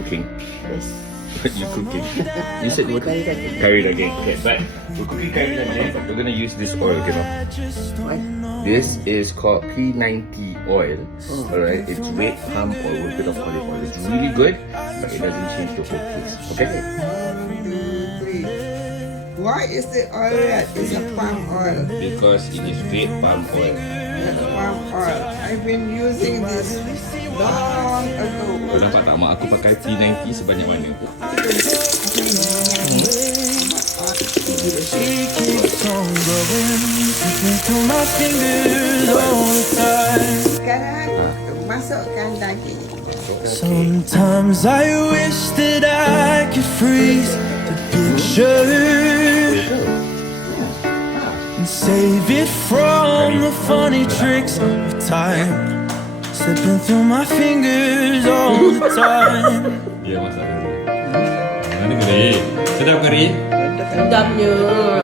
cooking? Yes. You cooking? You said you were curry again. Okay, but we're cooking curry again. We're gonna use this oil, you know. What? This is called P90 oil. Alright, it's red palm oil with a bit of olive oil. It's really good, but it doesn't change the whole taste. Okay? Why is the oil red? It's a palm oil. Because it is red palm oil. That's palm oil. I've been using this long ago. Kau nampak tak mak aku pakai P90 sebanyak mana? She keeps on going, slipping through my fingers all the time. Sekarang masukkan daging. Sometimes I wish that I could freeze the picture and save it from the funny tricks of time, slipping through my fingers all the time. Ya, masak dulu. Mana kari? Sedap kari? Sedapnya.